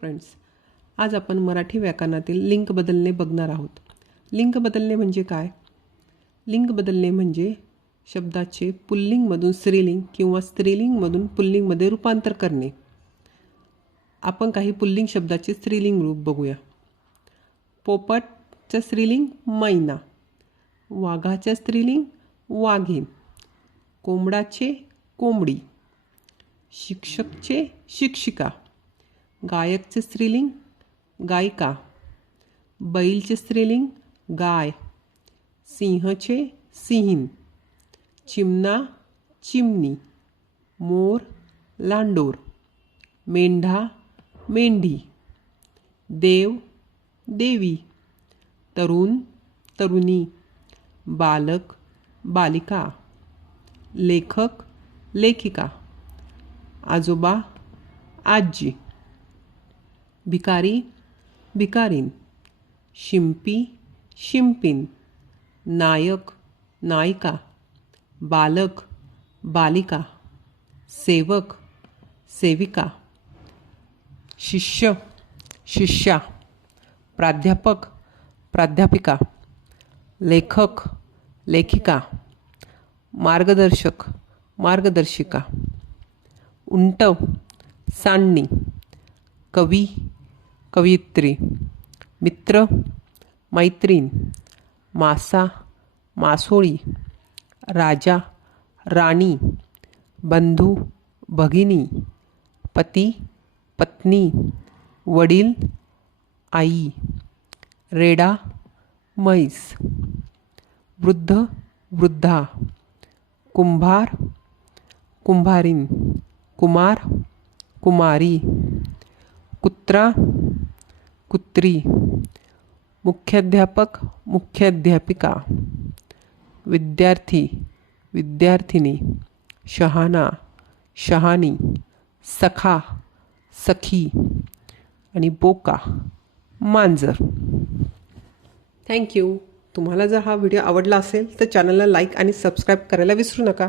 Friends आज आपण Marathi व्याकरणातील link बदलणे बघणार आहोत. लिंक बदलणे म्हणजे काय? लिंक बदलणे म्हणजे शब्दाचे पुल्लिंगमधून स्त्रीलिंग किंवा स्त्रीलिंगमधून पुल्लिंगमध्ये रूपांतर करणे. आपण काही पुल्लिंग शब्दाचे स्त्रीलिंग रूप बघूया. पोपटचं स्त्रीलिंग मैना वाघाच्या स्त्रीलिंग वाघीण कोंबडाचे कोंबडी शिक्षकचे शिक्षिका. गायकचे स्त्रीलिंग गायिका. बैलचे स्त्रीलिंग गाय. सिंहचे सिंहीन. चिमणा चिमणी. मोर लांडोर. मेंढा मेंढी. देव देवी. तरुण तरुणी. बालक बालिका. लेखक लेखिका. आजोबा आजी. भिकारी, भिकारीन। शिंपी, शिंपीन। नायक, नायिका। बालक, बालिका। सेवक, सेविका। शिष्य, शिष्या। प्राध्यापक, प्राध्यापिका। लेखक, लेखिका। मार्गदर्शक, मार्गदर्शिका। उंटव सांडणी। कवी कवयित्री, मित्र, मैत्रीण, मासा, मासोळी, राजा, राणी, बंधू, भगिनी, पती, पत्नी, वडील, आई, रेडा, म्हैस, वृद्ध, वृद्धा, कुंभार कुंभारीन कुमार, कुमारी, कुत्रा कुत्री मुख्याध्यापक मुख्याध्यापिका विद्यार्थी विद्यार्थिनी शहाणा शहाणी सखा सखी आणि बोका मांजर. थँक्यू तुम्हाला जर हा व्हिडिओ आवडला असेल तर चॅनलला लाईक आणि सबस्क्राईब करायला विसरू नका.